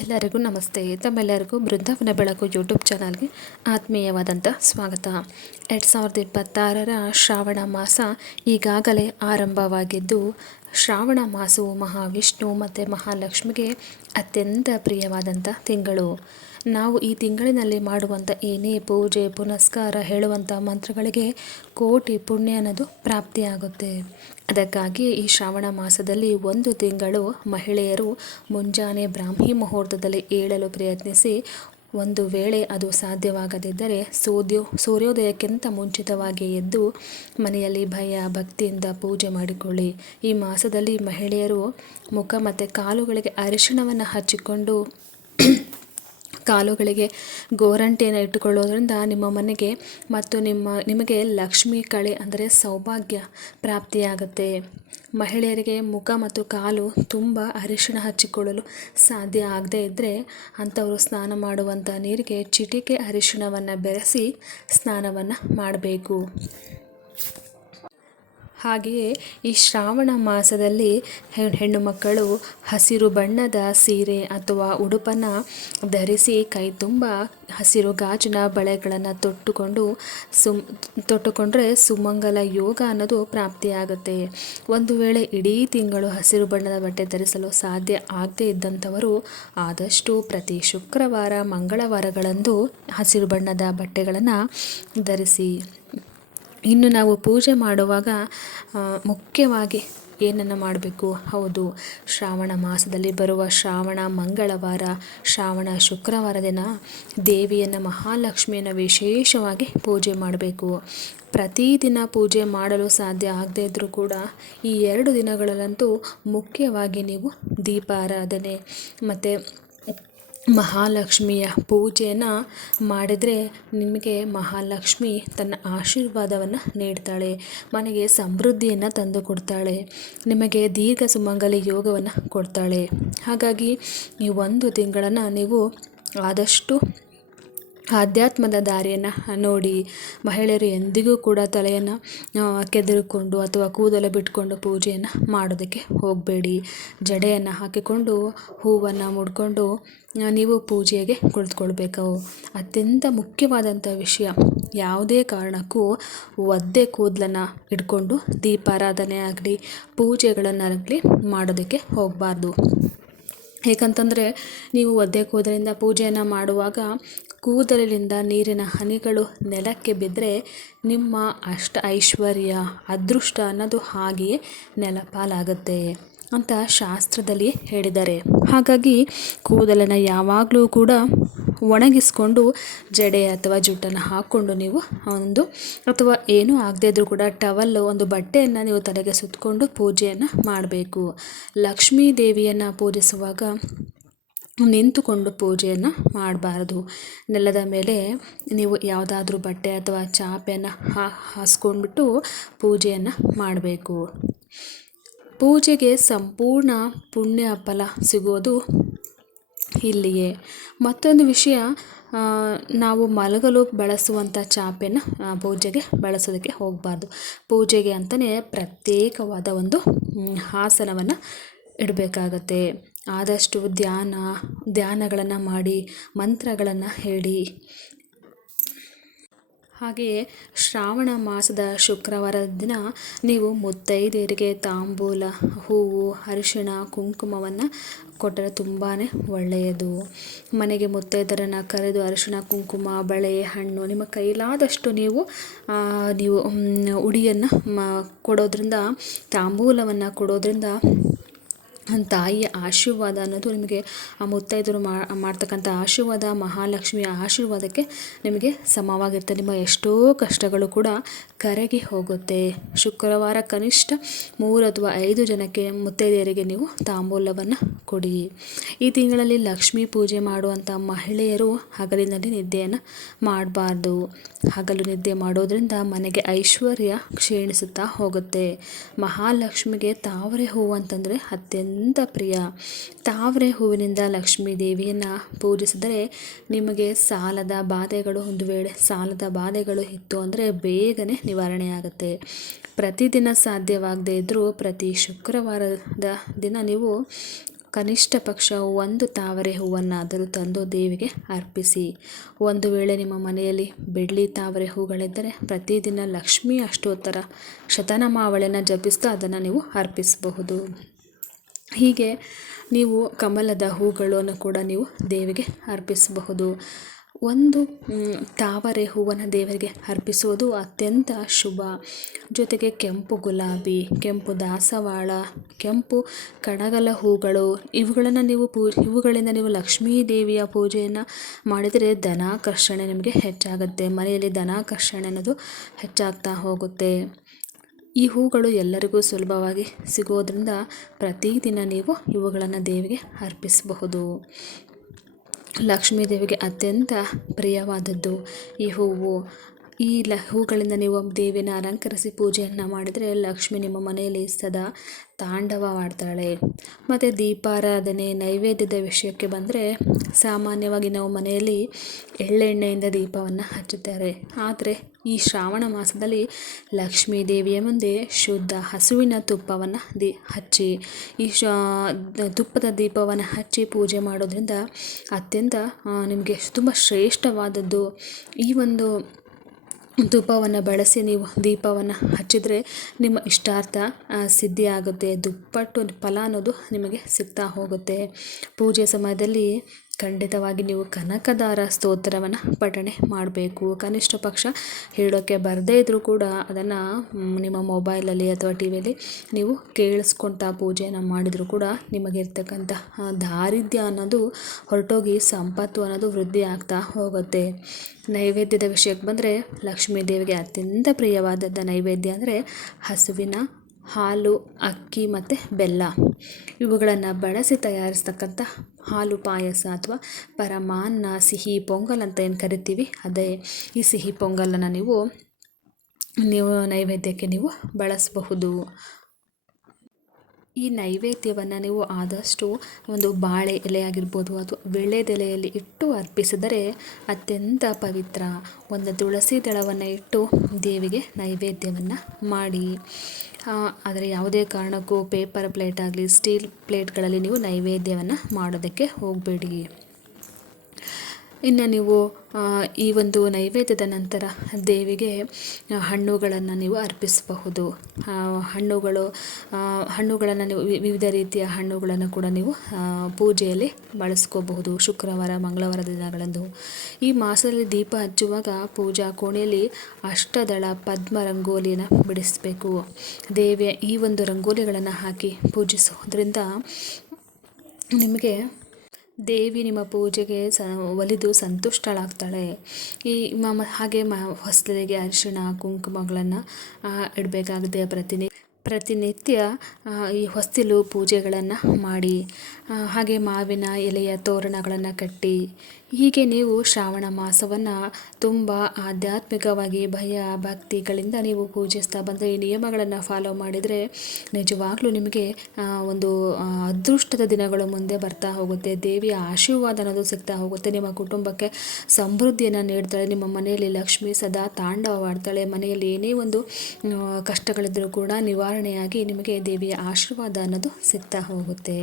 ಎಲ್ಲರಿಗೂ ನಮಸ್ತೆ. ತಮ್ಮೆಲ್ಲರಿಗೂ ಬೃಂದಾವನ ಬೆಳಕು ಯೂಟ್ಯೂಬ್ ಚಾನಲ್ಗೆ ಆತ್ಮೀಯವಾದಂಥ ಸ್ವಾಗತ. 2026ರ ಶ್ರಾವಣ ಮಾಸ ಈಗಾಗಲೇ ಆರಂಭವಾಗಿದ್ದು, ಶ್ರಾವಣ ಮಾಸವು ಮಹಾವಿಷ್ಣು ಮತ್ತು ಮಹಾಲಕ್ಷ್ಮಿಗೆ ಅತ್ಯಂತ ಪ್ರಿಯವಾದಂಥ ತಿಂಗಳು. ನಾವು ಈ ತಿಂಗಳಿನಲ್ಲಿ ಮಾಡುವಂಥ ಏನೇ ಪೂಜೆ ಪುನಸ್ಕಾರ ಹೇಳುವಂಥ ಮಂತ್ರಗಳಿಗೆ ಕೋಟಿ ಪುಣ್ಯ ಅನ್ನೋದು ಪ್ರಾಪ್ತಿಯಾಗುತ್ತೆ. ಅದಕ್ಕಾಗಿ ಈ ಶ್ರಾವಣ ಮಾಸದಲ್ಲಿ ಒಂದು ತಿಂಗಳು ಮಹಿಳೆಯರು ಮುಂಜಾನೆ ಬ್ರಾಹ್ಮಿ ಮುಹೂರ್ತದಲ್ಲಿ ಏಳಲು ಪ್ರಯತ್ನಿಸಿ, ಒಂದು ವೇಳೆ ಅದು ಸಾಧ್ಯವಾಗದಿದ್ದರೆ ಸೂರ್ಯೋದಯಕ್ಕಿಂತ ಮುಂಚಿತವಾಗಿ ಎದ್ದು ಮನೆಯಲ್ಲಿ ಭಯ ಭಕ್ತಿಯಿಂದ ಪೂಜೆ ಮಾಡಿಕೊಳ್ಳಿ. ಈ ಮಾಸದಲ್ಲಿ ಮಹಿಳೆಯರು ಮುಖ ಮತ್ತು ಕಾಲುಗಳಿಗೆ ಅರಿಶಿಣವನ್ನು ಹಚ್ಚಿಕೊಂಡು ಕಾಲುಗಳಿಗೆ ಗೋರಂಟೆಯನ್ನು ಇಟ್ಟುಕೊಳ್ಳೋದ್ರಿಂದ ನಿಮ್ಮ ಮನೆಗೆ ಮತ್ತು ನಿಮಗೆ ಲಕ್ಷ್ಮಿ ಕಳೆ ಅಂದರೆ ಸೌಭಾಗ್ಯ ಪ್ರಾಪ್ತಿಯಾಗುತ್ತೆ. ಮಹಿಳೆಯರಿಗೆ ಮುಖ ಮತ್ತು ಕಾಲು ತುಂಬ ಅರಿಶಿಣ ಹಚ್ಚಿಕೊಳ್ಳಲು ಸಾಧ್ಯ ಆಗದೇ ಇದ್ದರೆ ಅಂಥವರು ಸ್ನಾನ ಮಾಡುವಂಥ ನೀರಿಗೆ ಚಿಟಿಕೆ ಅರಿಶಿಣವನ್ನು ಬೆರೆಸಿ ಸ್ನಾನವನ್ನು ಮಾಡಬೇಕು. ಹಾಗೆಯೇ ಈ ಶ್ರಾವಣ ಮಾಸದಲ್ಲಿ ಹೆಣ್ಣು ಮಕ್ಕಳು ಹಸಿರು ಬಣ್ಣದ ಸೀರೆ ಅಥವಾ ಉಡುಪನ್ನು ಧರಿಸಿ ಕೈ ತುಂಬ ಹಸಿರು ಗಾಜಿನ ಬಳೆಗಳನ್ನು ತೊಟ್ಟುಕೊಂಡ್ರೆ ಸುಮಂಗಲ ಯೋಗ ಅನ್ನೋದು ಪ್ರಾಪ್ತಿಯಾಗುತ್ತೆ. ಒಂದು ವೇಳೆ ಇಡೀ ತಿಂಗಳು ಹಸಿರು ಬಣ್ಣದ ಬಟ್ಟೆ ಧರಿಸಲು ಸಾಧ್ಯ ಆಗದೇ ಇದ್ದಂಥವರು ಆದಷ್ಟು ಪ್ರತಿ ಶುಕ್ರವಾರ ಮಂಗಳವಾರಗಳಂದು ಹಸಿರು ಬಣ್ಣದ ಬಟ್ಟೆಗಳನ್ನು ಧರಿಸಿ. ಇನ್ನು ನಾವು ಪೂಜೆ ಮಾಡುವಾಗ ಮುಖ್ಯವಾಗಿ ಏನನ್ನು ಮಾಡಬೇಕು? ಹೌದು, ಶ್ರಾವಣ ಮಾಸದಲ್ಲಿ ಬರುವ ಶ್ರಾವಣ ಮಂಗಳವಾರ, ಶ್ರಾವಣ ಶುಕ್ರವಾರ ದಿನ ದೇವಿಯನ್ನು ಮಹಾಲಕ್ಷ್ಮಿಯನ್ನು ವಿಶೇಷವಾಗಿ ಪೂಜೆ ಮಾಡಬೇಕು. ಪ್ರತಿದಿನ ಪೂಜೆ ಮಾಡಲು ಸಾಧ್ಯ ಆಗದೇ ಇದ್ದರೂ ಕೂಡ ಈ 2 ದಿನಗಳಲ್ಲಂತೂ ಮುಖ್ಯವಾಗಿ ನೀವು ದೀಪಾರಾಧನೆ ಮತ್ತು ಮಹಾಲಕ್ಷ್ಮಿಯ ಪೂಜೆಯನ್ನು ಮಾಡಿದರೆ ನಿಮಗೆ ಮಹಾಲಕ್ಷ್ಮಿ ತನ್ನ ಆಶೀರ್ವಾದವನ್ನು ನೀಡ್ತಾಳೆ, ಮನೆಗೆ ಸಮೃದ್ಧಿಯನ್ನು ತಂದು ಕೊಡ್ತಾಳೆ, ನಿಮಗೆ ದೀರ್ಘ ಸುಮಂಗಲಿ ಯೋಗವನ್ನು ಕೊಡ್ತಾಳೆ. ಹಾಗಾಗಿ ಈ ಒಂದು ತಿಂಗಳನ್ನು ನೀವು ಆದಷ್ಟು ಆಧ್ಯಾತ್ಮದ ದಾರಿಯನ್ನು ನೋಡಿ. ಮಹಿಳೆಯರು ಎಂದಿಗೂ ಕೂಡ ತಲೆಯನ್ನು ಕೆದರಿಕೊಂಡು ಅಥವಾ ಕೂದಲು ಬಿಟ್ಕೊಂಡು ಪೂಜೆಯನ್ನು ಮಾಡೋದಕ್ಕೆ ಹೋಗಬೇಡಿ. ಜಡೆಯನ್ನು ಹಾಕಿಕೊಂಡು ಹೂವನ್ನು ಮುಡ್ಕೊಂಡು ನೀವು ಪೂಜೆಗೆ ಕುಳಿತುಕೊಳ್ಬೇಕು. ಅತ್ಯಂತ ಮುಖ್ಯವಾದಂಥ ವಿಷಯ, ಯಾವುದೇ ಕಾರಣಕ್ಕೂ ಒದ್ದೆ ಕೂದಲನ್ನು ಇಟ್ಕೊಂಡು ದೀಪಾರಾಧನೆ ಆಗಲಿ ಪೂಜೆಗಳನ್ನಾಗಲಿ ಮಾಡೋದಕ್ಕೆ ಹೋಗಬಾರ್ದು. ಏಕಂತಂದರೆ ನೀವು ಒದ್ದೆ ಕೂದಲಿಂದ ಪೂಜೆಯನ್ನು ಮಾಡುವಾಗ ಕೂದಲಿನಿಂದ ನೀರಿನ ಹನಿಗಳು ನೆಲಕ್ಕೆ ಬಿದ್ದರೆ ನಿಮ್ಮ ಐಶ್ವರ್ಯ ಅದೃಷ್ಟ ಅನ್ನೋದು ಹಾಗೆಯೇ ನೆಲಪಾಲಾಗುತ್ತೆ ಅಂತ ಶಾಸ್ತ್ರದಲ್ಲಿ ಹೇಳಿದ್ದಾರೆ. ಹಾಗಾಗಿ ಕೂದಲನ್ನು ಯಾವಾಗಲೂ ಕೂಡ ಒಣಗಿಸ್ಕೊಂಡು ಜಡೆ ಅಥವಾ ಜುಟ್ಟನ್ನು ಹಾಕ್ಕೊಂಡು ನೀವು ಅಥವಾ ಏನೂ ಆಗದೇ ಇದ್ದರೂ ಕೂಡ ಟವಲ್ಲು ಒಂದು ಬಟ್ಟೆಯನ್ನು ನೀವು ತಲೆಗೆ ಸುತ್ತಕೊಂಡು ಪೂಜೆಯನ್ನು ಮಾಡಬೇಕು. ಲಕ್ಷ್ಮೀ ದೇವಿಯನ್ನು ಪೂಜಿಸುವಾಗ ನಿಂತುಕೊಂಡು ಪೂಜೆಯನ್ನು ಮಾಡಬಾರ್ದು. ನೆಲದ ಮೇಲೆ ನೀವು ಯಾವುದಾದ್ರೂ ಬಟ್ಟೆ ಅಥವಾ ಚಾಪೆಯನ್ನು ಹಾಸ್ಕೊಂಡ್ಬಿಟ್ಟು ಪೂಜೆಯನ್ನು ಮಾಡಬೇಕು. ಪೂಜೆಗೆ ಸಂಪೂರ್ಣ ಪುಣ್ಯ ಫಲ ಸಿಗೋದು ಇಲ್ಲಿಯೇ. ಮತ್ತೊಂದು ವಿಷಯ, ನಾವು ಮಲಗಲು ಬಳಸುವಂಥ ಚಾಪೆಯನ್ನು ಪೂಜೆಗೆ ಬಳಸೋದಕ್ಕೆ ಹೋಗಬಾರ್ದು. ಪೂಜೆಗೆ ಅಂತಲೇ ಪ್ರತ್ಯೇಕವಾದ ಒಂದು ಆಸನವನ್ನು ಇಡಬೇಕಾಗತ್ತೆ. ಆದಷ್ಟು ಧ್ಯಾನಗಳನ್ನು ಮಾಡಿ ಮಂತ್ರಗಳನ್ನು ಹೇಳಿ. ಹಾಗೆಯೇ ಶ್ರಾವಣ ಮಾಸದ ಶುಕ್ರವಾರದ ದಿನ ನೀವು ಮುತ್ತೈದೆಯರಿಗೆ ತಾಂಬೂಲ, ಹೂವು, ಅರಿಶಿಣ, ಕುಂಕುಮವನ್ನು ಕೊಟ್ಟರೆ ತುಂಬಾ ಒಳ್ಳೆಯದು. ಮನೆಗೆ ಮುತ್ತೈದರನ್ನು ಕರೆದು ಅರಿಶಿಣ, ಕುಂಕುಮ, ಬಳೆ, ಹಣ್ಣು ನಿಮ್ಮ ಕೈಲಾದಷ್ಟು ನೀವು ಉಡಿಯನ್ನು ಕೊಡೋದ್ರಿಂದ, ತಾಂಬೂಲವನ್ನು ಕೊಡೋದ್ರಿಂದ ತಾಯಿಯ ಆಶೀರ್ವಾದ ಅನ್ನೋದು ನಿಮಗೆ, ಆ ಮುತ್ತೈದರು ಮಾಡ್ತಕ್ಕಂಥ ಆಶೀರ್ವಾದ ಮಹಾಲಕ್ಷ್ಮಿಯ ಆಶೀರ್ವಾದಕ್ಕೆ ನಿಮಗೆ ಸಮವಾಗಿರುತ್ತೆ. ನಿಮ್ಮ ಎಷ್ಟೋ ಕಷ್ಟಗಳು ಕೂಡ ಕರಗಿ ಹೋಗುತ್ತೆ. ಶುಕ್ರವಾರ ಕನಿಷ್ಠ 3 ಅಥವಾ 5 ಜನಕ್ಕೆ ಮುತ್ತೈದೆಯರಿಗೆ ನೀವು ತಾಂಬೂಲವನ್ನು ಕೊಡಿ. ಈ ತಿಂಗಳಲ್ಲಿ ಲಕ್ಷ್ಮೀ ಪೂಜೆ ಮಾಡುವಂಥ ಮಹಿಳೆಯರು ಹಗಲಿನಲ್ಲಿ ನಿದ್ದೆಯನ್ನು ಮಾಡಬಾರ್ದು. ಹಗಲು ನಿದ್ದೆ ಮಾಡೋದ್ರಿಂದ ಮನೆಗೆ ಐಶ್ವರ್ಯ ಕ್ಷೀಣಿಸುತ್ತಾ ಹೋಗುತ್ತೆ. ಮಹಾಲಕ್ಷ್ಮಿಗೆ ತಾವರೆ ಹೂವು ಅಂತಂದರೆ ಅತ್ಯಂತ ಪ್ರಿಯ. ತಾವರೆ ಹೂವಿನಿಂದ ಲಕ್ಷ್ಮೀ ದೇವಿಯನ್ನು ಪೂಜಿಸಿದರೆ ನಿಮಗೆ ಸಾಲದ ಬಾಧೆಗಳು, ಒಂದು ವೇಳೆ ಸಾಲದ ಬಾಧೆಗಳು ಇತ್ತು ಅಂದರೆ ಬೇಗನೆ ನಿವಾರಣೆಯಾಗುತ್ತೆ. ಪ್ರತಿದಿನ ಸಾಧ್ಯವಾಗದೇ ಇದ್ದರೂ ಪ್ರತಿ ಶುಕ್ರವಾರದ ದಿನ ನೀವು ಕನಿಷ್ಠ ಪಕ್ಷ ಒಂದು ತಾವರೆ ಹೂವನ್ನಾದರೂ ತಂದು ದೇವಿಗೆ ಅರ್ಪಿಸಿ. ಒಂದು ವೇಳೆ ನಿಮ್ಮ ಮನೆಯಲ್ಲಿ ಬೆಳ್ಳಿ ತಾವರೆ ಹೂಗಳಿದ್ದರೆ ಪ್ರತಿದಿನ ಲಕ್ಷ್ಮೀ ಅಷ್ಟೋತ್ತರ ಶತನಾಮಾವಳಿಯನ್ನು ಜಪಿಸ್ತಾ ಅದನ್ನು ನೀವು ಅರ್ಪಿಸಬಹುದು. ಹೀಗೆ ನೀವು ಕಮಲದ ಹೂಗಳನ್ನು ಕೂಡ ನೀವು ದೇವಿಗೆ ಅರ್ಪಿಸಬಹುದು. ಒಂದು ತಾವರೆ ಹೂವನ್ನು ದೇವರಿಗೆ ಅರ್ಪಿಸುವುದು ಅತ್ಯಂತ ಶುಭ. ಜೊತೆಗೆ ಕೆಂಪು ಗುಲಾಬಿ, ಕೆಂಪು ದಾಸವಾಳ, ಕೆಂಪು ಕಣಗಲ ಹೂಗಳು ಇವುಗಳಿಂದ ನೀವು ಲಕ್ಷ್ಮೀ ದೇವಿಯ ಪೂಜೆಯನ್ನು ಮಾಡಿದರೆ ಧನಾಕರ್ಷಣೆ ನಿಮಗೆ ಹೆಚ್ಚಾಗುತ್ತೆ. ಮನೆಯಲ್ಲಿ ಧನಾಕರ್ಷಣೆ ಅನ್ನೋದು ಹೆಚ್ಚಾಗ್ತಾ ಹೋಗುತ್ತೆ. ಈ ಹೂಗಳು ಎಲ್ಲರಿಗೂ ಸುಲಭವಾಗಿ ಸಿಗೋದ್ರಿಂದ ಪ್ರತಿದಿನ ನೀವು ಇವುಗಳನ್ನು ದೇವಿಗೆ ಅರ್ಪಿಸಬಹುದು. ಲಕ್ಷ್ಮೀ ದೇವಿಗೆ ಅತ್ಯಂತ ಪ್ರಿಯವಾದದ್ದು ಈ ಹೂವು. ಈ ಹೂಗಳಿಂದ ನೀವು ದೇವಿನ ಅಲಂಕರಿಸಿ ಪೂಜೆಯನ್ನು ಮಾಡಿದರೆ ಲಕ್ಷ್ಮಿ ನಿಮ್ಮ ಮನೆಯಲ್ಲಿ ಸದಾ ತಾಂಡವವಾಡ್ತಾಳೆ. ಮತ್ತು ದೀಪಾರಾಧನೆ ನೈವೇದ್ಯದ ವಿಷಯಕ್ಕೆ ಬಂದರೆ ಸಾಮಾನ್ಯವಾಗಿ ನಾವು ಮನೆಯಲ್ಲಿ ಎಳ್ಳೆಣ್ಣೆಯಿಂದ ದೀಪವನ್ನು ಹಚ್ಚುತ್ತಾರೆ. ಆದರೆ ಈ ಶ್ರಾವಣ ಮಾಸದಲ್ಲಿ ಲಕ್ಷ್ಮೀ ದೇವಿಯ ಮುಂದೆ ಶುದ್ಧ ಹಸುವಿನ ತುಪ್ಪವನ್ನು ಹಚ್ಚಿ ಈ ತುಪ್ಪದ ದೀಪವನ್ನು ಹಚ್ಚಿ ಪೂಜೆ ಮಾಡೋದ್ರಿಂದ ಅತ್ಯಂತ ನಿಮಗೆ ತುಂಬ ಶ್ರೇಷ್ಠವಾದದ್ದು. ಈ ಒಂದು ತುಪ್ಪವನ್ನು ಬಳಸಿ ನೀವು ದೀಪವನ್ನು ಹಚ್ಚಿದರೆ ನಿಮ್ಮ ಇಷ್ಟಾರ್ಥ ಸಿದ್ಧಿಯಾಗುತ್ತೆ. ದುಪ್ಪಟ್ಟು ಫಲ ಅನ್ನೋದು ನಿಮಗೆ ಸಿಗ್ತಾ ಹೋಗುತ್ತೆ. ಪೂಜೆ ಸಮಯದಲ್ಲಿ ಖಂಡಿತವಾಗಿ ನೀವು ಕನಕದಾರ ಸ್ತೋತ್ರವನ್ನು ಪಠಣೆ ಮಾಡಬೇಕು. ಕನಿಷ್ಠ ಪಕ್ಷ ಹೇಳೋಕ್ಕೆ ಬರದೇ ಇದ್ದರೂ ಕೂಡ ಅದನ್ನು ನಿಮ್ಮ ಮೊಬೈಲಲ್ಲಿ ಅಥವಾ ಟಿ ವಿಯಲ್ಲಿ ನೀವು ಕೇಳಿಸ್ಕೊಳ್ತಾ ಪೂಜೆಯನ್ನು ಮಾಡಿದರೂ ಕೂಡ ನಿಮಗಿರ್ತಕ್ಕಂಥ ದಾರಿದ್ರ್ಯ ಅನ್ನೋದು ಹೊರಟೋಗಿ ಸಂಪತ್ತು ಅನ್ನೋದು ವೃದ್ಧಿ ಆಗ್ತಾ ಹೋಗುತ್ತೆ. ನೈವೇದ್ಯದ ವಿಷಯಕ್ಕೆ ಬಂದರೆ ಲಕ್ಷ್ಮೀ ದೇವಿಗೆ ಅತ್ಯಂತ ಪ್ರಿಯವಾದದ್ದು ನೈವೇದ್ಯ ಅಂದರೆ ಹಸುವಿನ ಹಾಲು, ಅಕ್ಕಿ ಮತ್ತು ಬೆಲ್ಲ ಇವುಗಳನ್ನು ಬಳಸಿ ತಯಾರಿಸ್ತಕ್ಕಂಥ ಹಾಲು ಪಾಯಸ ಅಥವಾ ಪರಮಾನ್ನ, ಸಿಹಿ ಪೊಂಗಲ್ ಅಂತ ಏನು ಕರಿತೀವಿ ಅದೇ. ಈ ಸಿಹಿ ಪೊಂಗಲನ್ನು ನೀವು ನೈವೇದ್ಯಕ್ಕೆ ನೀವು ಬಳಸಬಹುದು. ಈ ನೈವೇದ್ಯವನ್ನು ನೀವು ಆದಷ್ಟು ಒಂದು ಬಾಳೆ ಎಲೆ ಆಗಿರ್ಬೋದು ಅಥವಾ ವೀಳ್ಯದೆಲೆಯಲ್ಲಿ ಇಟ್ಟು ಅರ್ಪಿಸಿದರೆ ಅತ್ಯಂತ ಪವಿತ್ರ. ಒಂದು ತುಳಸಿ ದಳವನ್ನು ಇಟ್ಟು ದೇವಿಗೆ ನೈವೇದ್ಯವನ್ನು ಮಾಡಿ. ಆದರೆ ಯಾವುದೇ ಕಾರಣಕ್ಕೂ ಪೇಪರ್ ಪ್ಲೇಟ್ ಆಗಲಿ ಸ್ಟೀಲ್ ಪ್ಲೇಟ್ಗಳಲ್ಲಿ ನೀವು ನೈವೇದ್ಯವನ್ನು ಮಾಡೋದಕ್ಕೆ ಹೋಗಬೇಡಿ. ಇನ್ನು ನೀವು ಈ ಒಂದು ನೈವೇದ್ಯದ ನಂತರ ದೇವಿಗೆ ಹಣ್ಣುಗಳನ್ನು ನೀವು ಅರ್ಪಿಸಬಹುದು. ಹಣ್ಣುಗಳನ್ನು ನೀವು ವಿವಿಧ ರೀತಿಯ ಹಣ್ಣುಗಳನ್ನು ಕೂಡ ನೀವು ಪೂಜೆಯಲ್ಲಿ ಬಳಸ್ಕೋಬಹುದು. ಶುಕ್ರವಾರ, ಮಂಗಳವಾರ ದಿನಗಳಂದು ಈ ಮಾಸದಲ್ಲಿ ದೀಪ ಹಚ್ಚುವಾಗ ಪೂಜಾ ಕೋಣೆಯಲ್ಲಿ ಅಷ್ಟದಳ ಪದ್ಮ ರಂಗೋಲಿಯನ್ನು ಬಿಡಿಸಬೇಕು. ದೇವಿಯ ಈ ಒಂದು ರಂಗೋಲಿಗಳನ್ನು ಹಾಕಿ ಪೂಜಿಸೋದ್ರಿಂದ ನಿಮಗೆ ದೇವಿ ನಿಮ್ಮ ಪೂಜೆಗೆ ಒಲಿದು ಸಂತುಷ್ಟಳಾಗ್ತಾಳೆ. ಹಾಗೆ ಹೊಸಲಿಗೆ ಅರಿಶಿಣ ಕುಂಕುಮಗಳನ್ನು ಇಡಬೇಕಾಗುತ್ತೆ. ಪ್ರತಿನಿತ್ಯ ಈ ಹೊಸ್ತಿಲು ಪೂಜೆಗಳನ್ನು ಮಾಡಿ. ಹಾಗೆ ಮಾವಿನ ಎಲೆಯ ತೋರಣಗಳನ್ನು ಕಟ್ಟಿ. ಹೀಗೆ ನೀವು ಶ್ರಾವಣ ಮಾಸವನ್ನು ತುಂಬ ಆಧ್ಯಾತ್ಮಿಕವಾಗಿ ಭಯ ಭಕ್ತಿಗಳಿಂದ ನೀವು ಪೂಜಿಸ್ತಾ ಬಂದರೆ ಈ ನಿಯಮಗಳನ್ನು ಫಾಲೋ ಮಾಡಿದರೆ ನಿಜವಾಗ್ಲೂ ನಿಮಗೆ ಒಂದು ಅದೃಷ್ಟದ ದಿನಗಳು ಮುಂದೆ ಬರ್ತಾ ಹೋಗುತ್ತೆ. ದೇವಿಯ ಆಶೀರ್ವಾದ ಅನ್ನೋದು ಸಿಗ್ತಾ ಹೋಗುತ್ತೆ. ನಿಮ್ಮ ಕುಟುಂಬಕ್ಕೆ ಸಮೃದ್ಧಿಯನ್ನು ನೀಡ್ತಾಳೆ. ನಿಮ್ಮ ಮನೆಯಲ್ಲಿ ಲಕ್ಷ್ಮಿ ಸದಾ ತಾಂಡವವಾಡ್ತಾಳೆ. ಮನೆಯಲ್ಲಿ ಏನೇ ಒಂದು ಕಷ್ಟಗಳಿದ್ದರೂ ಕೂಡ ನಿವಾರಣೆಯಾಗಿ ನಿಮಗೆ ದೇವಿಯ ಆಶೀರ್ವಾದ ಅನ್ನೋದು ಸಿಗ್ತಾ ಹೋಗುತ್ತೆ.